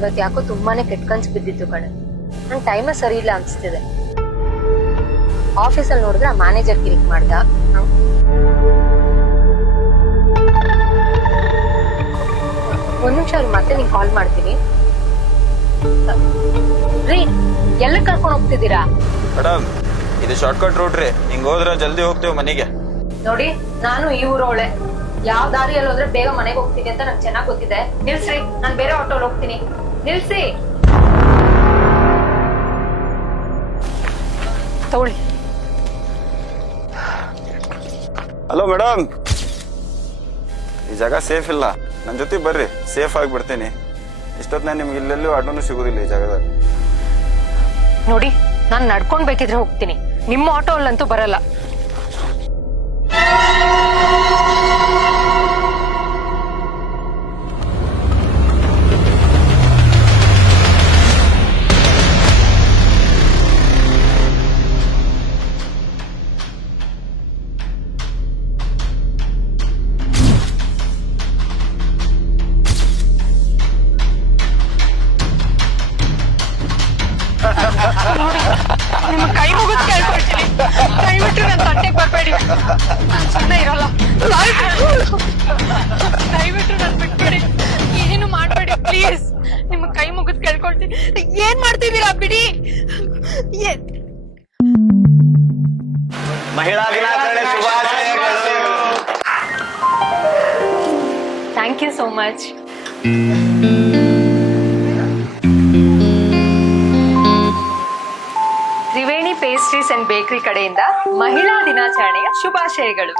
ಇವತ್ತು ಯಾಕೋ ತುಂಬಾನೇ ಕೆಟ್ಟ ಕನ್ಸು ಬಿದ್ದಿತ್ತು ಕಣೆ. ನನ್ ಟೈಮ ಸರಿ ಇಲ್ಲ ಅನ್ಸ್ತಿದೆ. ಆಫೀಸಲ್ಲಿ ನೋಡಿದ್ರೆ ಆ ಮ್ಯಾನೇಜರ್ ಕಿರಿಕ್ ಮಾಡ್ದ. ಒಂದ್ ನಿಮಿಷ ಮತ್ತೆ ನಿಂಗೆ ಕಾಲ್ ಮಾಡ್ತೀನಿ. ರೀ, ಎಲ್ಲ ಕರ್ಕೊಂಡು ಹೋಗ್ತಿದ್ದೀರಾ? ಮೇಡಮ್, ಇದು ಶಾರ್ಟ್ಕಟ್ ರೂಟ್ ರೀ. ಹಿಂಗ್ ಹೋದ್ರೆ ಜಲ್ದಿ ಹೋಗ್ತೇವೆ ಮನೆಗೆ. ನೋಡಿ, ನಾನು ಈ ಊರವಳೆ. ಯಾವ ದಾರಿಯಲ್ಲಿ ಹೋದ್ರೆ ಬೇಗ ಮನೆಗೆ ಹೋಗ್ತೀನಿ ಅಂತ ನಂಗೆ ಚೆನ್ನಾಗ್ ಗೊತ್ತಿದೆ. ನಿಲ್ಸ್ರಿ, ನಾನ್ ಬೇರೆ ಆಟೋಲ್ ಹೋಗ್ತೀನಿ. ನಿಲ್ಸಿ. ತಗೊಳ್ಳಿ. ಹಲೋ ಮೇಡಮ್, ಈ ಜಾಗ ಸೇಫ್ ಇಲ್ಲ. ನನ್ನ ಜೊತೆ ಬರ್ರಿ, ಸೇಫ್ ಆಗಿ ಬಿಡ್ತೀನಿ. ಇಷ್ಟೊತ್ತು ನಿಮ್ಗೆ ಇಲ್ಲೆಲ್ಲೂ ಆಟೋನು ಸಿಗೋದಿಲ್ಲ ಈ ಜಾಗದಾಗ. ನೋಡಿ, ನಾನ್ ನಡ್ಕೊಂಡ್ ಬೇಕಿದ್ರೆ ಹೋಗ್ತೀನಿ. ನಿಮ್ಮ ಆಟೋ ಅಲ್ಲಂತೂ ಬರಲ್ಲ. ನಿಮ್ಮ ಕೈ ಮುಗಿದು ಕೇಳ್ಕೊಳ್ತೀನಿ. ದಯವಿಟ್ಟು ನನ್ನ ತಂಟೆಗೆ ಬರ್ಬೇಡಿ. ಸುಮ್ಮನೆ ಇರಲ್ಲ. ದಯವಿಟ್ಟು ನನ್ ಬಿಟ್ಬಿಡಿ. ಏನು ಮಾಡ್ಬೇಡಿ ಪ್ಲೀಸ್. ನಿಮ್ಮ ಕೈ ಮುಗಿದು ಕೇಳ್ಕೊಳ್ತೀನಿ. ಏನ್ ಮಾಡ್ತಿದ್ದೀರಾ? ಬಿಡಿ. ಮಹಿಳಾ ದಿನಾಚರಣೆ ಶುಭಾಶಯಗಳು. Thank you so much. Triveni pastries and bakery ಕಡೆಯಿಂದ ಮಹಿಳಾ ದಿನಾಚರಣೆಯ ಶುಭಾಶಯಗಳು.